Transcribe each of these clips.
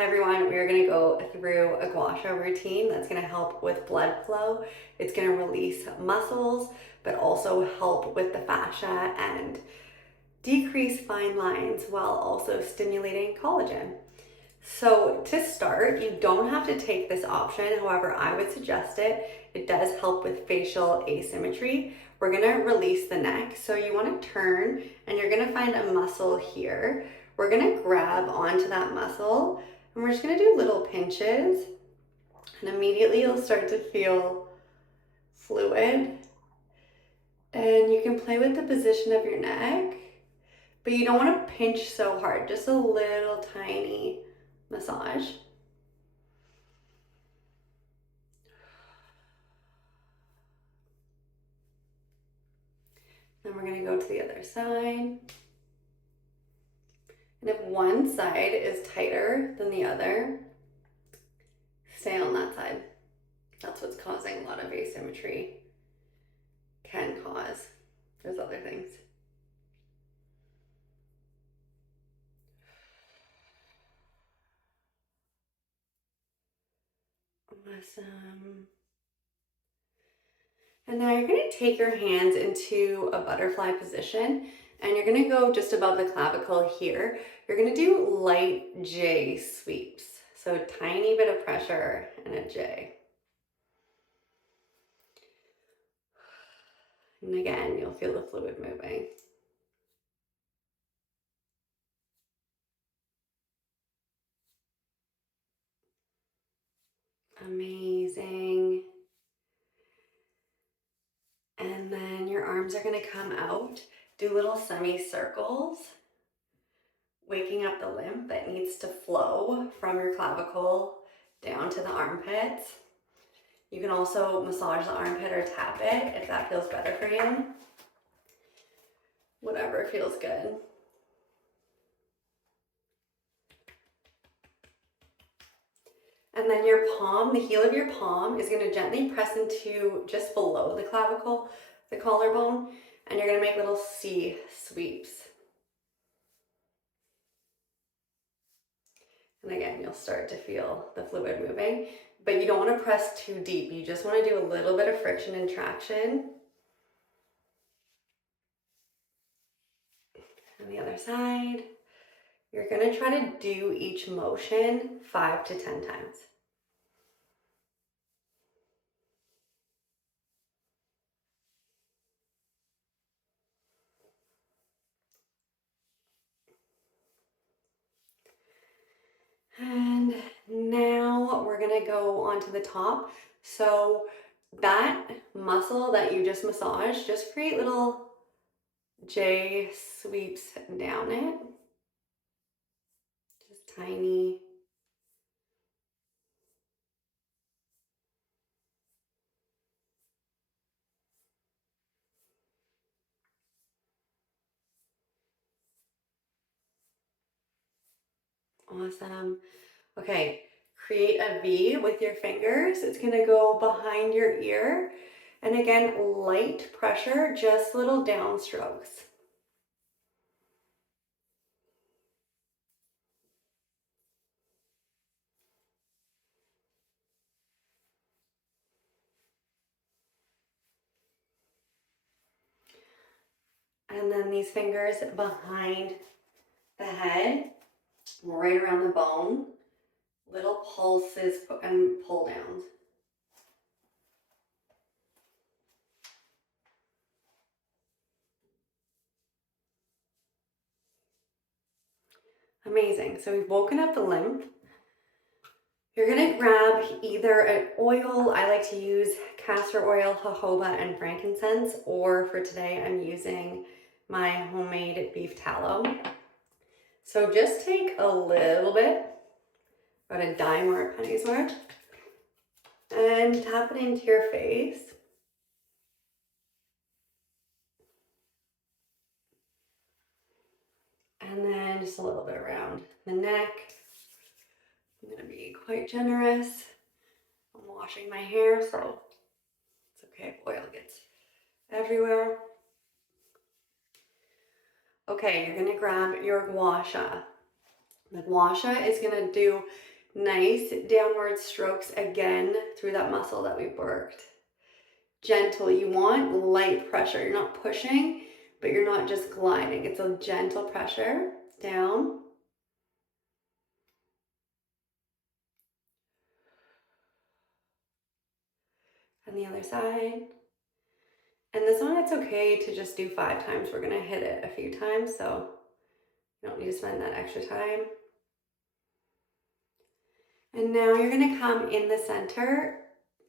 Hi everyone, we are going to go through a Gua Sha routine that's going to help with blood flow. It's going to release muscles, but also help with the fascia and decrease fine lines while also stimulating collagen. So to start, you don't have to take this option. However, I would suggest it. It does help with facial asymmetry. We're going to release the neck. So you want to turn and you're going to find a muscle here. We're going to grab onto that muscle and we're just going to do little pinches. And immediately you'll start to feel fluid. And you can play with the position of your neck, but you don't want to pinch so hard, just a little tiny massage. Then we're going to go to the other side. And if one side is tighter than the other, stay on that side. That's what's causing a lot of asymmetry. Can cause. There's other things. Awesome. And now you're going to take your hands into a butterfly position and you're going to go just above the clavicle here. You're going to do light J sweeps. So a tiny bit of pressure and a J. And again, you'll feel the fluid moving. Amazing. And then your arms are going to come out. Do little semicircles, waking up the lymph that needs to flow from your clavicle down to the armpits. You can also massage the armpit or tap it if that feels better for you. Whatever feels good. And then your palm, the heel of your palm is going to gently press into just below the clavicle, the collarbone, and you're going to make little C sweeps. And again, you'll start to feel the fluid moving, but you don't want to press too deep. You just want to do a little bit of friction and traction. On the other side, you're going to try to do each motion 5 to 10 times. And now we're gonna go onto the top. So that muscle that you just massaged, just create little J sweeps down it. Just tiny. Awesome. Okay, create a V with your fingers. It's gonna go behind your ear. And again, light pressure, just little downstrokes. And then these fingers behind the head, right around the bone, little pulses and pull downs. Amazing. So we've woken up the lymph. You're gonna grab either an oil. I like to use castor oil, jojoba, and frankincense, or for today I'm using my homemade beef tallow. So just take a little bit, about a dime or a penny's worth, and tap it into your face. And then just a little bit around the neck. I'm gonna be quite generous. I'm washing my hair, so it's okay if oil gets everywhere. Okay, you're gonna grab your Gua Sha. The Gua Sha is gonna do Nice downward strokes again through that muscle that we worked. Gentle, you want light pressure. You're not pushing, but you're not just gliding. It's a gentle pressure down. And the other side. And this one, it's okay to just do 5 times. We're gonna hit it a few times, so you don't need to spend that extra time. And now you're gonna come in the center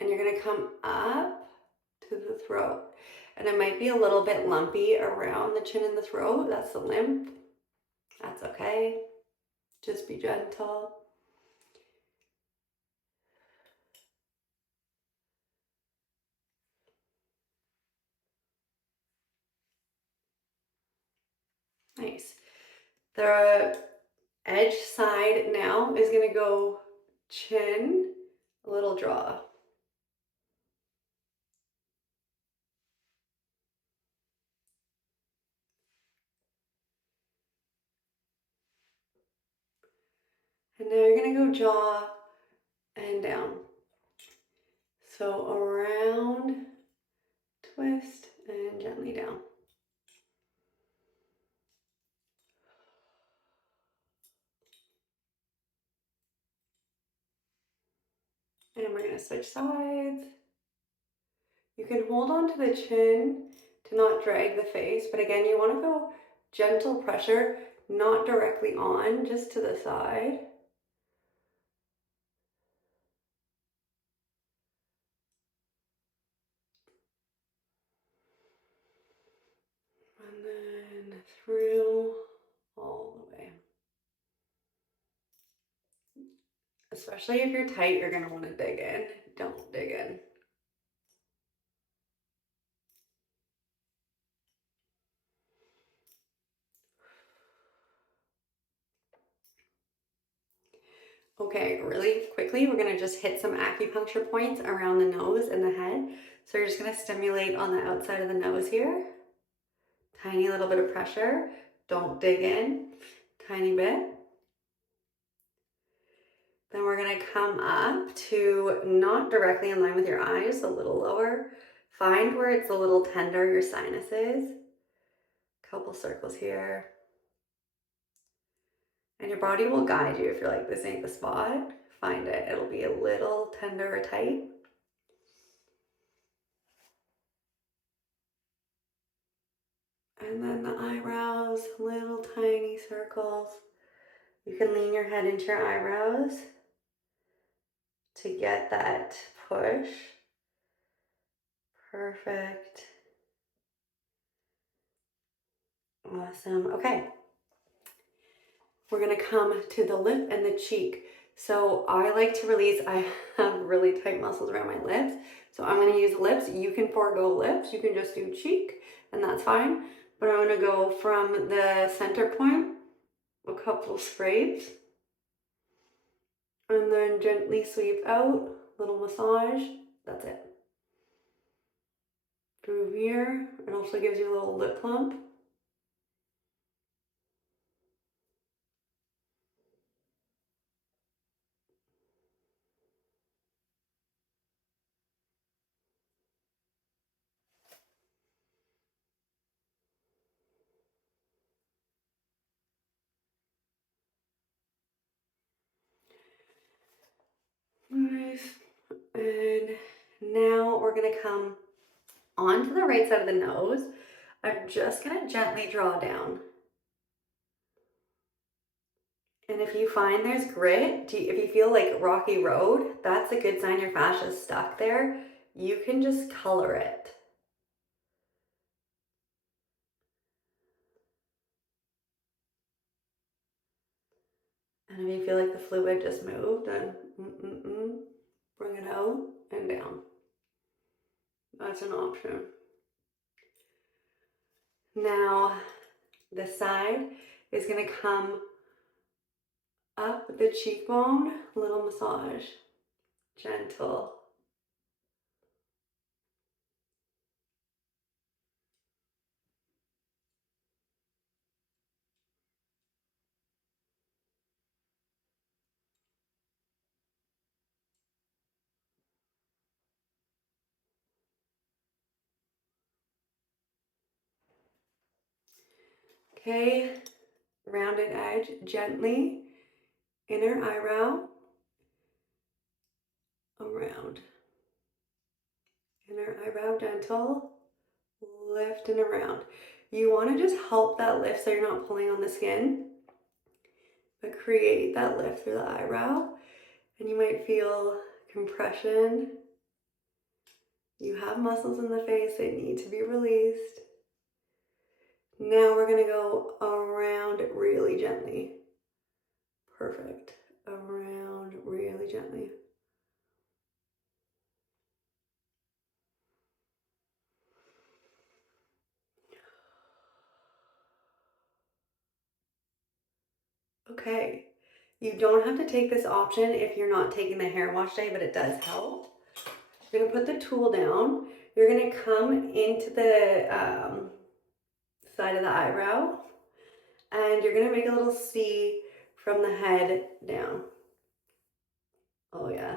and you're gonna come up to the throat. And it might be a little bit lumpy around the chin and the throat. That's the lymph. That's okay. Just be gentle. Nice. The edge side now is gonna go chin, a little draw. And now you're gonna go jaw and down. So around, twist, and gently down. And we're gonna switch sides. You can hold on to the chin to not drag the face, but again, you wanna go gentle pressure, not directly on, just to the side. And then through all the way. Especially if you're tight, you're gonna wanna dig in. Don't dig in. Okay, really quickly, we're gonna just hit some acupuncture points around the nose and the head. So you're just gonna stimulate on the outside of the nose here. Tiny little bit of pressure. Don't dig in. Tiny bit. Then we're gonna come up to not directly in line with your eyes, a little lower. Find where it's a little tender, your sinuses. Couple circles here. And your body will guide you if you're like, this ain't the spot. Find it. It'll be a little tender or tight. And then the eyebrows, little tiny circles. You can lean your head into your eyebrows to get that push. Perfect. Awesome. Okay. We're going to come to the lip and the cheek. So I like to release, I have really tight muscles around my lips. So I'm going to use lips. You can forego lips. You can just do cheek and that's fine. But I'm going to go from the center point, a couple scrapes. And then gently sweep out, little massage. That's it. Through here, it also gives you a little lip plump. Nice. And now we're gonna come onto the right side of the nose. I'm just gonna gently draw down. And if you find there's grit, if you feel like rocky road, that's a good sign your fascia is stuck there. You can just color it. And if you feel like the fluid just moved, then bring it out and down. That's an option. Now, the side is gonna come up the cheekbone, little massage, gentle. Okay, rounded edge, gently, inner eyebrow, around. Inner eyebrow, gentle, lift and around. You want to just help that lift so you're not pulling on the skin, but create that lift through the eyebrow. And you might feel compression. You have muscles in the face that need to be released. Now we're going to go around really gently. Perfect. Around really gently. Okay. You don't have to take this option if you're not taking the hair wash day, but it does help. You're going to put the tool down. You're going to come into the side of the eyebrow, and you're going to make a little C from the head down. Oh yeah,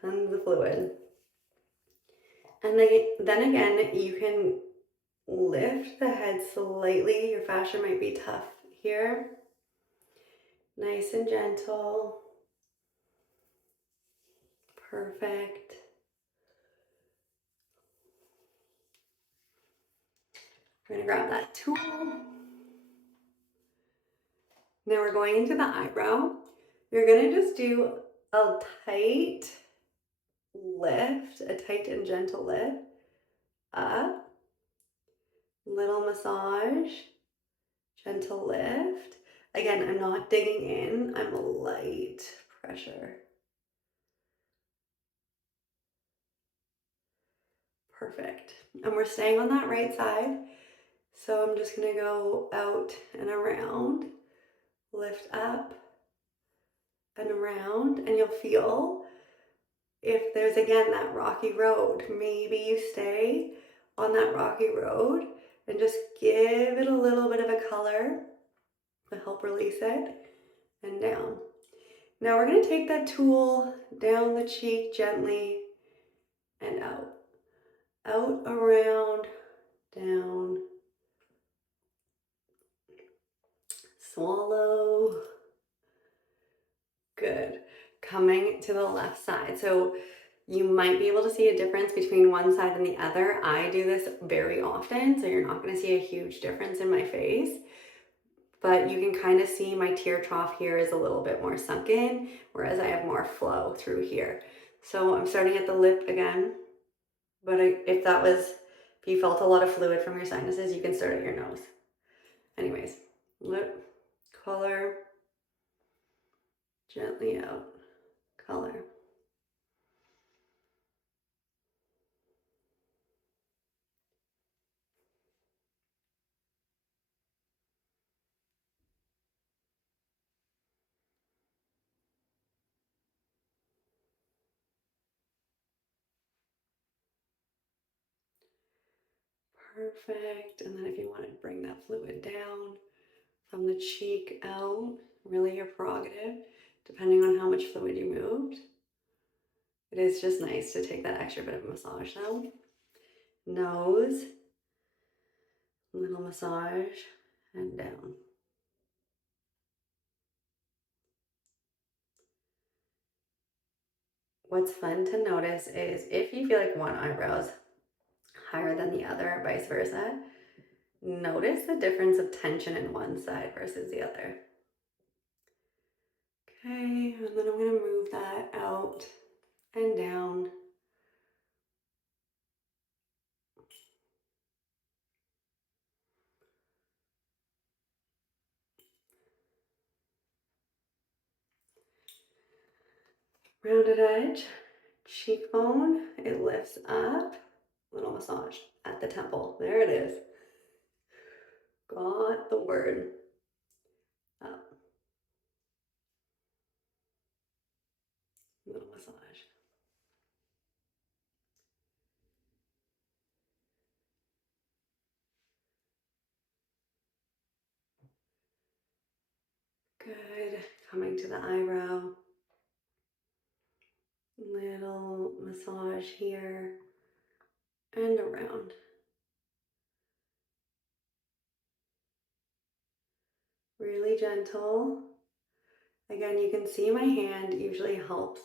tons of fluid. And then again, you can lift the head slightly. Your fascia might be tough here. Nice and gentle. Perfect. We're gonna grab that tool. Now we're going into the eyebrow. You're gonna just do a tight lift, a tight and gentle lift up, little massage, gentle lift. Again, I'm not digging in, I'm a light pressure. Perfect. And we're staying on that right side. So I'm just gonna go out and around, lift up and around, and you'll feel if there's again that rocky road, maybe you stay on that rocky road and just give it a little bit of a color to help release it, and down. Now we're gonna take that tool down the cheek gently and out. Out, around, down. Swallow. Good. Coming to the left side. So you might be able to see a difference between one side and the other. I do this very often, so you're not going to see a huge difference in my face. But you can kind of see my tear trough here is a little bit more sunken, whereas I have more flow through here. So I'm starting at the lip again. But if you felt a lot of fluid from your sinuses, you can start at your nose. Anyways, lip, color, gently out, color. Perfect. And then if you want to bring that fluid down from the cheek out, really your prerogative, depending on how much fluid you moved. It is just nice to take that extra bit of massage though. Nose, little massage, and down. What's fun to notice is if you feel like one eyebrow is higher than the other, or vice versa, notice the difference of tension in one side versus the other. Okay, and then I'm going to move that out and down. Rounded edge, cheekbone, it lifts up, little massage at the temple. There it is. Got the word. Up. Little massage. Good. Coming to the eyebrow. Little massage here and around. really gentle. Again, you can see my hand usually helps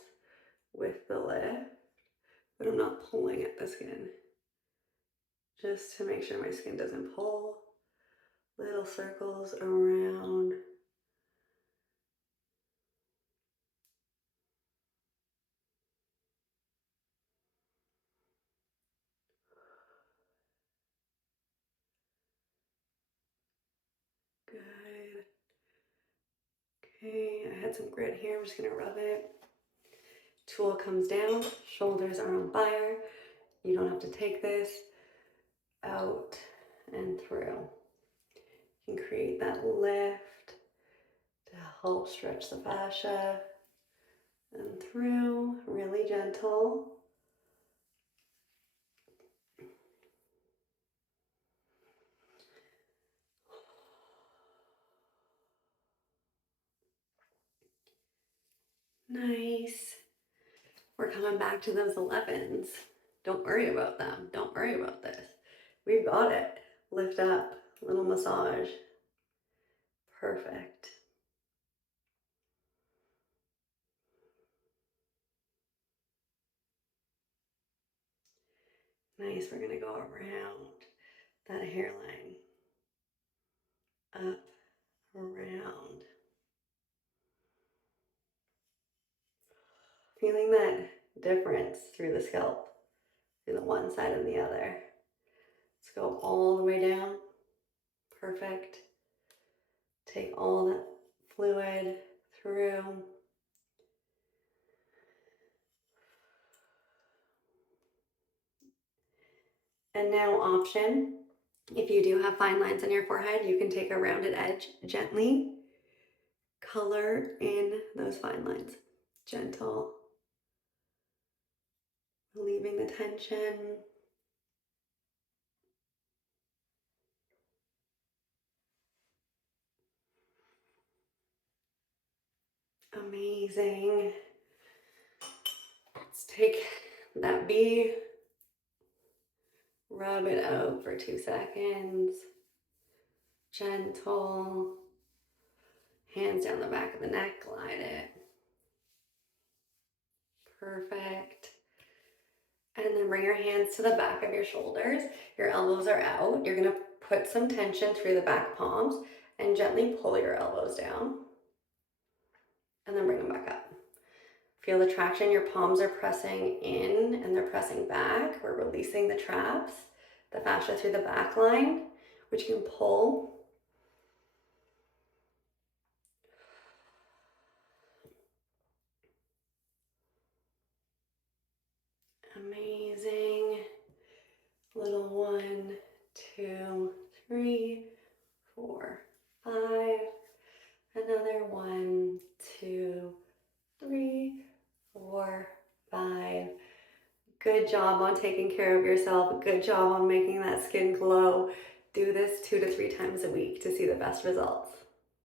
with the lift, but I'm not pulling at the skin. Just to make sure my skin doesn't pull. Little circles around. Good. Okay, I had some grit here. I'm just gonna rub it. Tool comes down, shoulders are on fire. You don't have to take this out and through. You can create that lift to help stretch the fascia and through, really gentle. Nice. We're coming back to those 11s. Don't worry about them. Don't worry about this. We've got it. Lift up, little massage. Perfect. Nice. We're going to go around that hairline. Up, around. Feeling that difference through the scalp, through the one side and the other. Let's go all the way down. Perfect. Take all that fluid through. And now option, if you do have fine lines on your forehead, you can take a rounded edge gently, color in those fine lines. Gentle, relieving the tension. Amazing. Let's take that B, rub it out for 2 seconds. Gentle. Hands down the back of the neck, glide it. Perfect. And then bring your hands to the back of your shoulders. Your elbows are out. You're gonna put some tension through the back palms and gently pull your elbows down. And then bring them back up. Feel the traction. Your palms are pressing in and they're pressing back. We're releasing the traps, the fascia through the back line, which you can pull. Amazing. Little 1, 2, 3, 4, 5. Another 1, 2, 3, 4, 5. Good job on taking care of yourself. Good job on making that skin glow. Do this 2 to 3 times a week to see the best results.